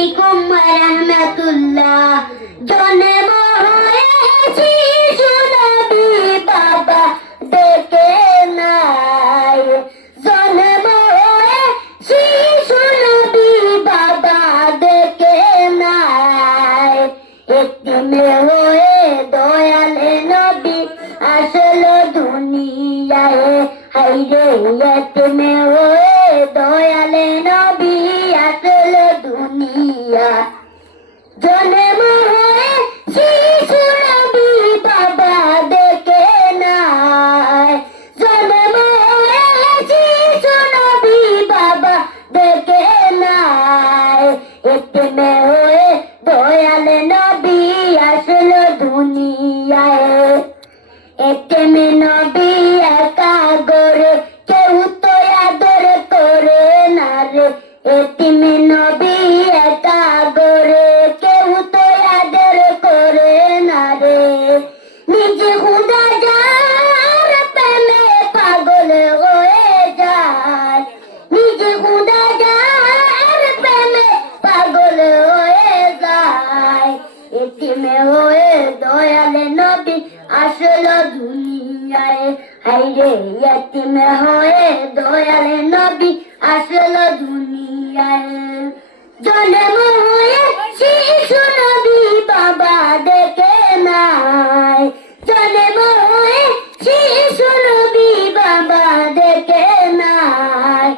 আলাইকুম ওয়া রাহমাতুল্লাহ। জন্ম হয়েছি সুনবী বাবা দেখে নাই, জন্ম হয়েছি সুনবী বাবা দেখে নাই। এতিম হয়ে দয়াল নবী আসলো দুনিয়ায়, হায়রে এতিম হয়ে দয়াল নবী আসলো দুনিয়া। জন্ম হয়েছি সুনবী বাবা দেখে নাই, জন্ম হয়েছি সুনবী বাবা দেখে নাই। এতিম হয়ে দয়াল নবী আসলো দুনিয়ায়। এতিম নবী একা গরে কেউ তো আদর করে না রে, এতিম নবী একা গরে কেউ তো আদর করে না রে। নিজে খুদা যার প্রেমে পাগল হয়ে যায়, নিজে খুদা যার প্রেমে পাগল হয়ে যায়। এতিম হয়ে দয়াল নবী আসলো দুনিয়ায়, হায়রে এতিম হয়ে দয়াল নবী আসলো দুনিয়ায়। জন্ম হয়েছি সুনবী বাবা দেখে নাই, জন্ম হয়েছি সুনবী বাবা দেখে নাই।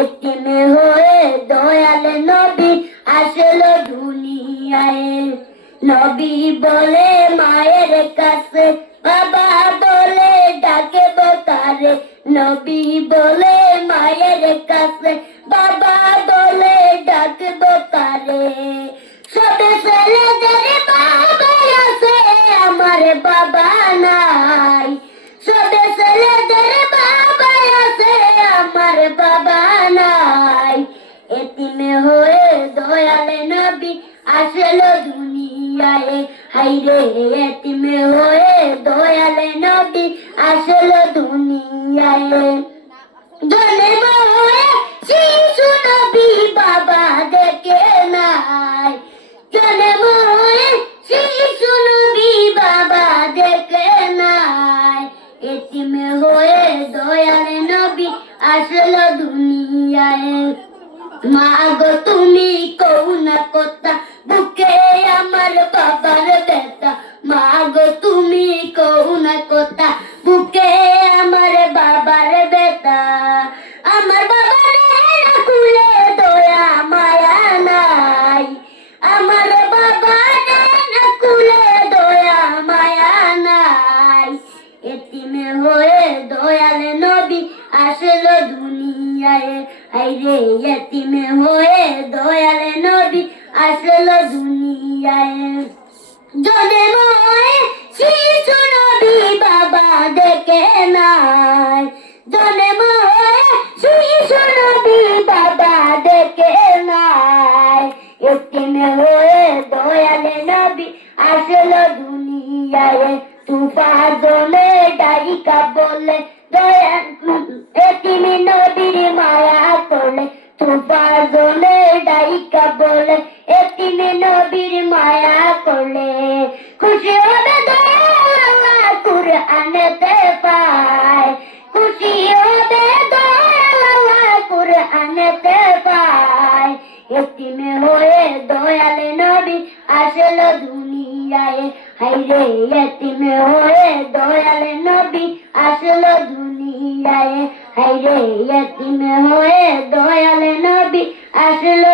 এতিম হয়ে দয়াল নবী আসলো দুনিয়ায়। নবী বলে মায়ের কাছে, বাবা বলে ডাকে বকারে। নবী বলে মায়ের কাছে, বাবা বলে ডাকে বকারে। সব ছেলেদের বাবা আছে, আমার বাবা নাই। সব ছেলেদের বাবা আছে, আমার বাবা নাই। এতিম হয়ে দয়াল নবী আসলো দুনিয়ায়, হায়রে এতিম হয়ে দয়াল নবী আসলো দুনিয়ায়। জন্ম হয়েছি সুনবী বাবা দেখে নাই, জন্ম হয়েছি সুনবী বাবা দেখে নাই। এতিম হয়ে দয়াল নবী আসলো দুনিয়ায়। মা গো তুমি কও না কথা, বুকে আমার বাবার ব্যথা। মা গো তুমি কও না কথা, বুকে আমার বাবার ব্যথা। আমার বাবার কুলে দয়া মায়া নাই, আমার বাবার কুলে দয়া মায়া নাই। এতিম হয়ে দয়াল নবী আসলো দুনিয়ায়, হায়রে এতিম হয়ে দয়াল নবী আসলো দুনিয়ায়। জন্ম হয়েছি সুনবী বাবা দেখে নাই, জন্ম হয়েছি সুনবী বাবা দেখে নাই। এতিম হয়ে দয়াল নবী আসলো দুনিয়ায়। তুফা জলে ডাইকা বলে দয়াল এতিম নবীর মায়া করলে, তুফা জলে ডাইকা বলে এতিম নবীর মায়া করলে। খুশি হবে দয়াল আল্লাহ কুরআনেতে পায়, খুশি হবে দয়াল আল্লাহ কুরআনেতে পায়। এতিম হয়ে দয়াল নবী আসলো দুনিয়ায়, হায়রে এতিম হয়ে দয়াল নবী আসলো দুনিয়ায়, হায়রে এতিম হয়ে দয়াল নবী আসলো